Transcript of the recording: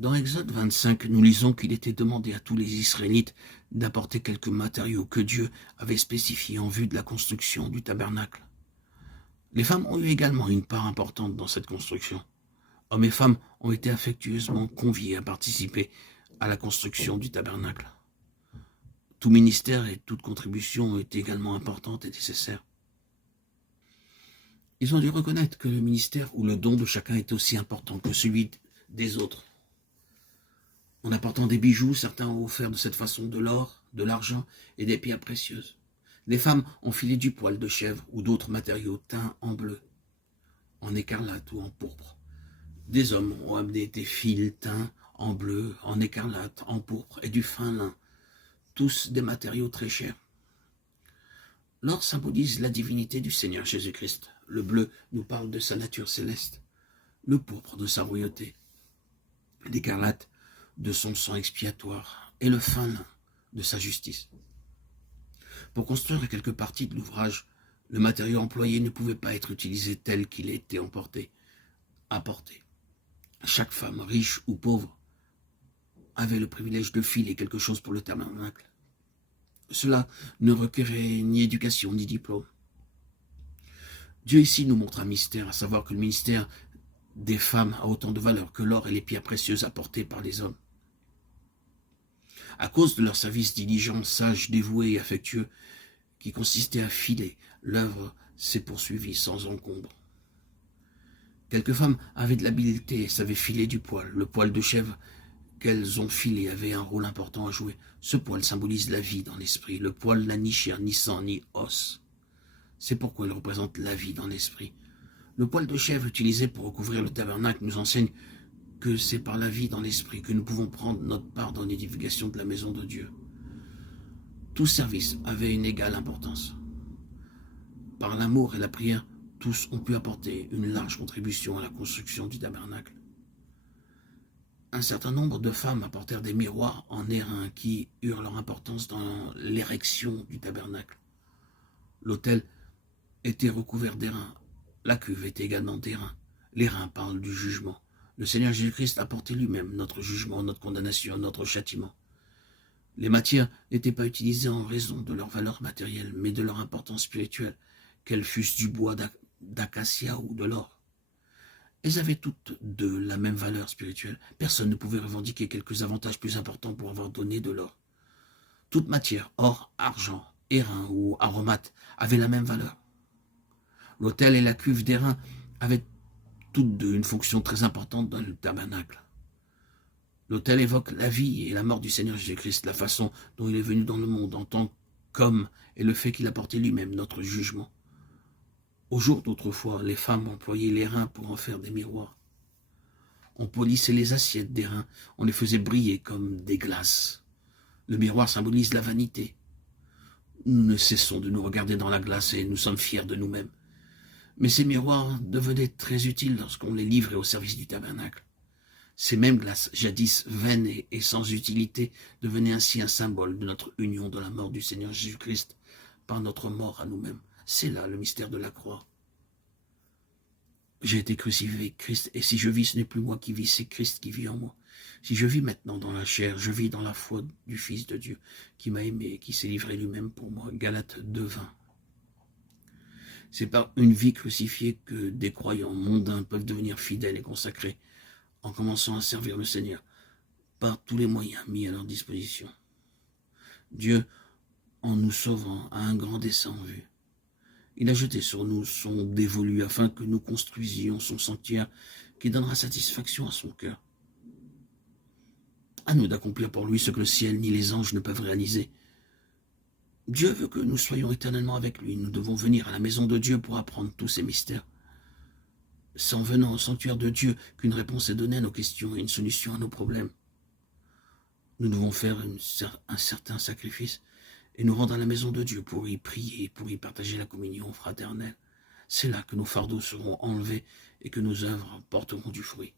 Dans Exode 25, nous lisons qu'il était demandé à tous les Israélites d'apporter quelques matériaux que Dieu avait spécifiés en vue de la construction du tabernacle. Les femmes ont eu également une part importante dans cette construction. Hommes et femmes ont été affectueusement conviés à participer à la construction du tabernacle. Tout ministère et toute contribution ont été également importantes et nécessaires. Ils ont dû reconnaître que le ministère ou le don de chacun est aussi important que celui des autres. En apportant des bijoux, certains ont offert de cette façon de l'or, de l'argent et des pierres précieuses. Les femmes ont filé du poil de chèvre ou d'autres matériaux teints en bleu, en écarlate ou en pourpre. Des hommes ont amené des fils teints en bleu, en écarlate, en pourpre et du fin lin, tous des matériaux très chers. L'or symbolise la divinité du Seigneur Jésus-Christ. Le bleu nous parle de sa nature céleste, le pourpre de sa royauté, l'écarlate de son sang expiatoire et le fin lin de sa justice. Pour construire quelques parties de l'ouvrage, le matériau employé ne pouvait pas être utilisé tel qu'il était apporté. Chaque femme, riche ou pauvre, avait le privilège de filer quelque chose pour le tabernacle. Cela ne requérait ni éducation ni diplôme. Dieu ici nous montre un mystère, à savoir que le ministère des femmes a autant de valeur que l'or et les pierres précieuses apportées par les hommes. À cause de leur service diligent, sage, dévoué et affectueux, qui consistait à filer, l'œuvre s'est poursuivie sans encombre. Quelques femmes avaient de l'habileté et savaient filer du poil. Le poil de chèvre qu'elles ont filé avait un rôle important à jouer. Ce poil symbolise la vie dans l'esprit. Le poil n'a ni chair, ni sang, ni os. C'est pourquoi il représente la vie dans l'esprit. Le poil de chèvre utilisé pour recouvrir le tabernacle nous enseigne que c'est par la vie dans l'esprit que nous pouvons prendre notre part dans l'édification de la maison de Dieu. Tout service avait une égale importance. Par l'amour et la prière, tous ont pu apporter une large contribution à la construction du tabernacle. Un certain nombre de femmes apportèrent des miroirs en airain qui eurent leur importance dans l'érection du tabernacle. L'autel était recouvert d'airain. La cuve était également d'airain. L'airain parle du jugement. Le Seigneur Jésus-Christ a porté lui-même notre jugement, notre condamnation, notre châtiment. Les matières n'étaient pas utilisées en raison de leur valeur matérielle, mais de leur importance spirituelle, qu'elles fussent du bois d'acacia ou de l'or. Elles avaient toutes deux la même valeur spirituelle. Personne ne pouvait revendiquer quelques avantages plus importants pour avoir donné de l'or. Toute matière, or, argent, airain ou aromate, avait la même valeur. L'autel et la cuve d'airain avaient toutes deux une fonction très importante dans le tabernacle. L'autel évoque la vie et la mort du Seigneur Jésus-Christ, la façon dont il est venu dans le monde en tant qu'homme et le fait qu'il a porté lui-même notre jugement. Au jour d'autrefois, les femmes employaient l'airain pour en faire des miroirs. On polissait les assiettes d'airain, on les faisait briller comme des glaces. Le miroir symbolise la vanité. Nous ne cessons de nous regarder dans la glace et nous sommes fiers de nous-mêmes. Mais ces miroirs devenaient très utiles lorsqu'on les livrait au service du tabernacle. Ces mêmes glaces, jadis vaines et sans utilité, devenaient ainsi un symbole de notre union dans la mort du Seigneur Jésus-Christ par notre mort à nous-mêmes. C'est là le mystère de la croix. J'ai été crucifié avec Christ, et si je vis, ce n'est plus moi qui vis, c'est Christ qui vit en moi. Si je vis maintenant dans la chair, je vis dans la foi du Fils de Dieu, qui m'a aimé et qui s'est livré lui-même pour moi. Galates 2:20. C'est par une vie crucifiée que des croyants mondains peuvent devenir fidèles et consacrés, en commençant à servir le Seigneur, par tous les moyens mis à leur disposition. Dieu, en nous sauvant, a un grand dessein en vue. Il a jeté sur nous son dévolu afin que nous construisions son sanctuaire qui donnera satisfaction à son cœur. À nous d'accomplir pour lui ce que le ciel ni les anges ne peuvent réaliser. Dieu veut que nous soyons éternellement avec lui. Nous devons venir à la maison de Dieu pour apprendre tous ces mystères. C'est en venant au sanctuaire de Dieu qu'une réponse est donnée à nos questions et une solution à nos problèmes. Nous devons faire un certain sacrifice et nous rendre à la maison de Dieu pour y prier, pour y partager la communion fraternelle. C'est là que nos fardeaux seront enlevés et que nos œuvres porteront du fruit.